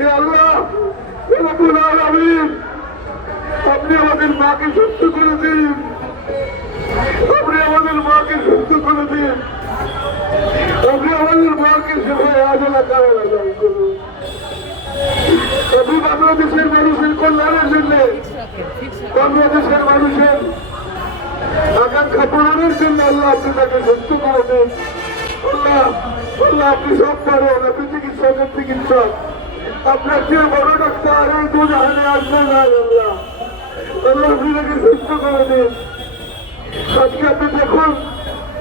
আল্লাহ আপনি আমাদের মাকে সুস্থ করে দিন। আপনি আমাদের মাকে সুস্থ করে দিন। আপনি আমাদের মাকে বাংলাদেশের মানুষের কল্যাণের জন্য, বাংলাদেশের মানুষের আকাঙ্ক্ষা পূরণের জন্য আল্লাহ আপনি তাকে সুস্থ করে দিন। আল্লাহ আল্লাহ আপনি সব পারেন, আপনি চিকিৎসকের চিকিৎসক। আপনার বড় ডাক্তার, এই দুজাহানে আসবে না আল্লাহ আল্লাহ আপনি তাকে সুস্থ করে দিন। আজকে আপনি দেখুন,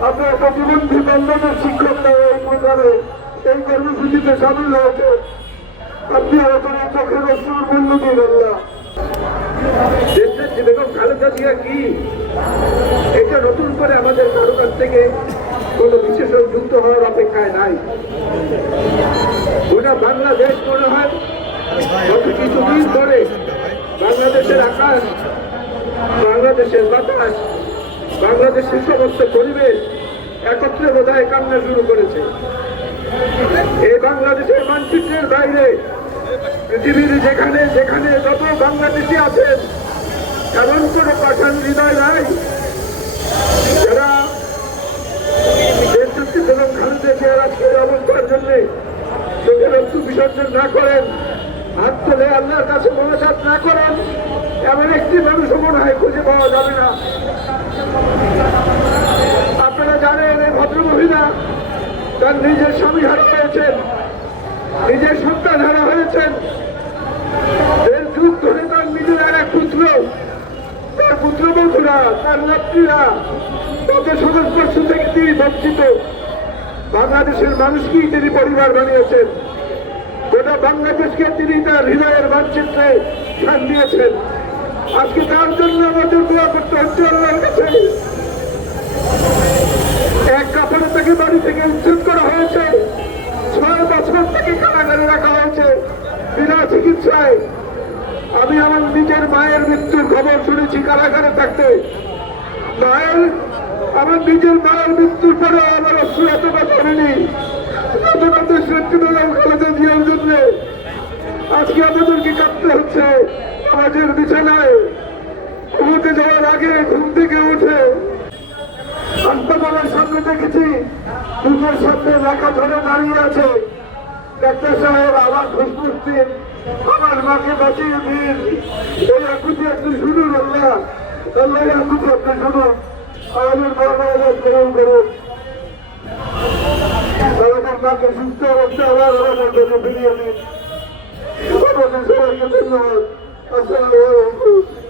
আপনার প্রতিবন্ধী বান্ধবের শিক্ষকরা এই প্রকারে এই কর্মসূচিতে সামিল হয়েছে। আপনি আমাদের এই চোখের অস্ত্রের মূল্য দিন আল্লাহ এটা নতুন করে আমাদের কারও কাছ থেকে কোনো বিশেষণ যুক্ত হওয়ার অপেক্ষায় নাই। ওটা বাংলাদেশ মনে হয় গত কিছুদিন ধরে বাংলাদেশের আকাশ, বাংলাদেশের বাতাস, বাংলাদেশের সমস্ত পরিবেশ একত্রে বোধহয় কান্না শুরু করেছে। এই বাংলাদেশের মানচিত্রের বাইরে পৃথিবীর যেখানে যেখানে যত বাংলাদেশি আছেন, এমন কোনো পাঠান হৃদয় বিসর্জন না করেন, হাত তুলে আল্লাহর কাছে মনোজাত না করেন, এমন একটি মানুষও মনে হয় খুঁজে পাওয়া যাবে না। আপনারা জানেন, এই ভদ্রমহিলা তার নিজের স্বামী হারা হয়েছেন, নিজের সন্তান হারা হয়েছেন। এর যুগ ধরে তার নিজের আর এক পুত্র, তার পুত্রবধূরা, তার নেত্রীরা তাদের সংস্পর্শ থেকে তিনি বঞ্চিত। বাংলাদেশের মানুষকেই তিনি পরিবার বানিয়েছেন। গোটা বাংলাদেশকে তিনি তার হৃদয়ের মানচিত্রে স্থান দিয়েছেন। আজকে তার জন্য আমাদের দোয়া করতে হচ্ছে আল্লাহর কাছে। এক কাপড়ে তাকে বাড়ি থেকে উচ্ছেদ করা হয়েছে। ছয় বছর থেকে কারাগারে রাখা হয়েছে, বিনা চিকিৎসায়। আমি আমার নিজের মায়ের মৃত্যুর খবর শুনেছি কারাগারে থাকতে। মায়ের আমার নিজের মায়ের মৃত্যুর পরে আমার অশ্রু আজকে আমাদেরকে কাঁদতে হচ্ছে। আমাদের বিছানায় ঘুমোতে যাওয়ার আগে ঘুম থেকে উঠে হাসপাতালের সামনে দেখেছি, দুটোর সামনে লেখা ধরে দাঁড়িয়ে আছে। ডাক্তার সাহেব, আমার ফুসফুস দিন আমার মাকে বাঁচিয়ে দিন। এই আকুতি একটু শুনুন, আল্লাহ। আল্লাহ আকুতি আপনি শুনুন। আমাদের বাবা গ্রহণ করুন। মাকে সুস্থ অবস্থা আবার আমাদের ফিরিয়ে দিন। প্রবেশ করে আসসালামু আলাইকুম